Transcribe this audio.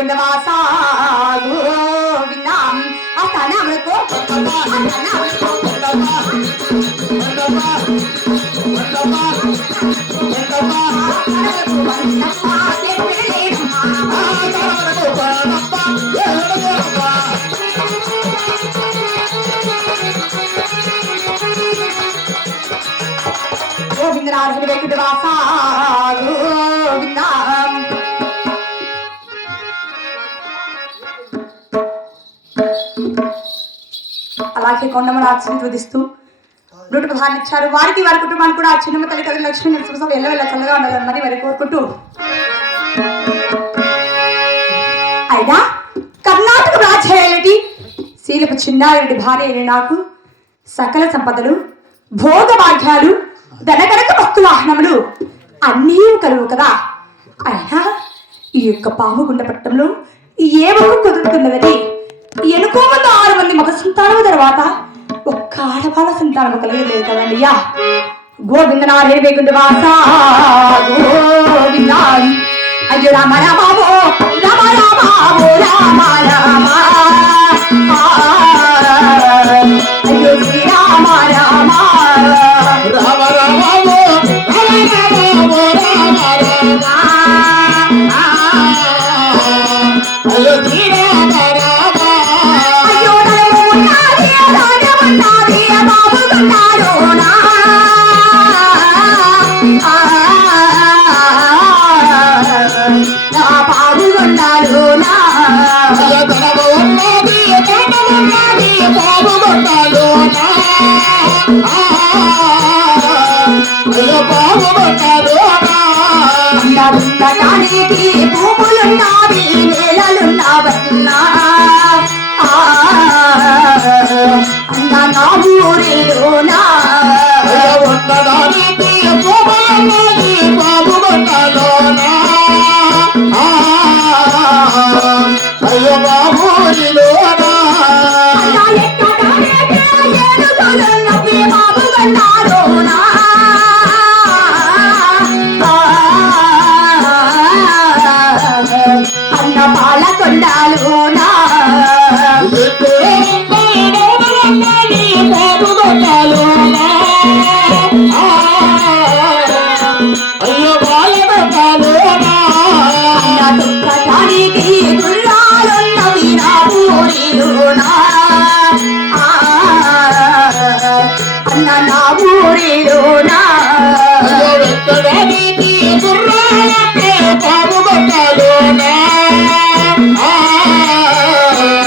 హిందనాథుని వైకుంఠ వాసా గోవిందం ఆ తనములకు ఆ తనములకు తనములకు వందమ్మ దేవి విడలేనమ్మ అలాగే కొండమల ఆశీర్వదిస్తూ నూట పదహారు ఇచ్చారు వారికి వారి కుటుంబానికి కూడా ఆ చిన్నమ్మ తల్లి కథ లక్ష్మీ నరసింహ ఎల్ల వెళ్ళ చల్లగా ఉండాలని మరి వారి కోరుకుంటూ అయినా కర్ణాటక రాజ్యాలటి శీలపు చిన్నారెడ్డి భార్య అయిన నాకు సకల సంపదలు భోగ భాగ్యాలు ధనకనక భక్తుల ఆహ్నములు అన్నీ కలువు కదా. అయినా ఈ యొక్క పాముగుండ పట్టణంలో ఏమో కుదురుతున్నదని ఎనుకోమంది ఆరు మంది మగ సంతానం తర్వాత ఒక్క ఆడవాళ్ళ సంతానం కలగలేదు కదండి యా గోవింద నారే వేగుండు వాస. గోవింద. అయ్యో రామ రామావో రామ రామావో రామ. ఉండటానికి భూములున్నావి నేలలున్నావన్నా అన్న నా ఊరిలోన করিল না।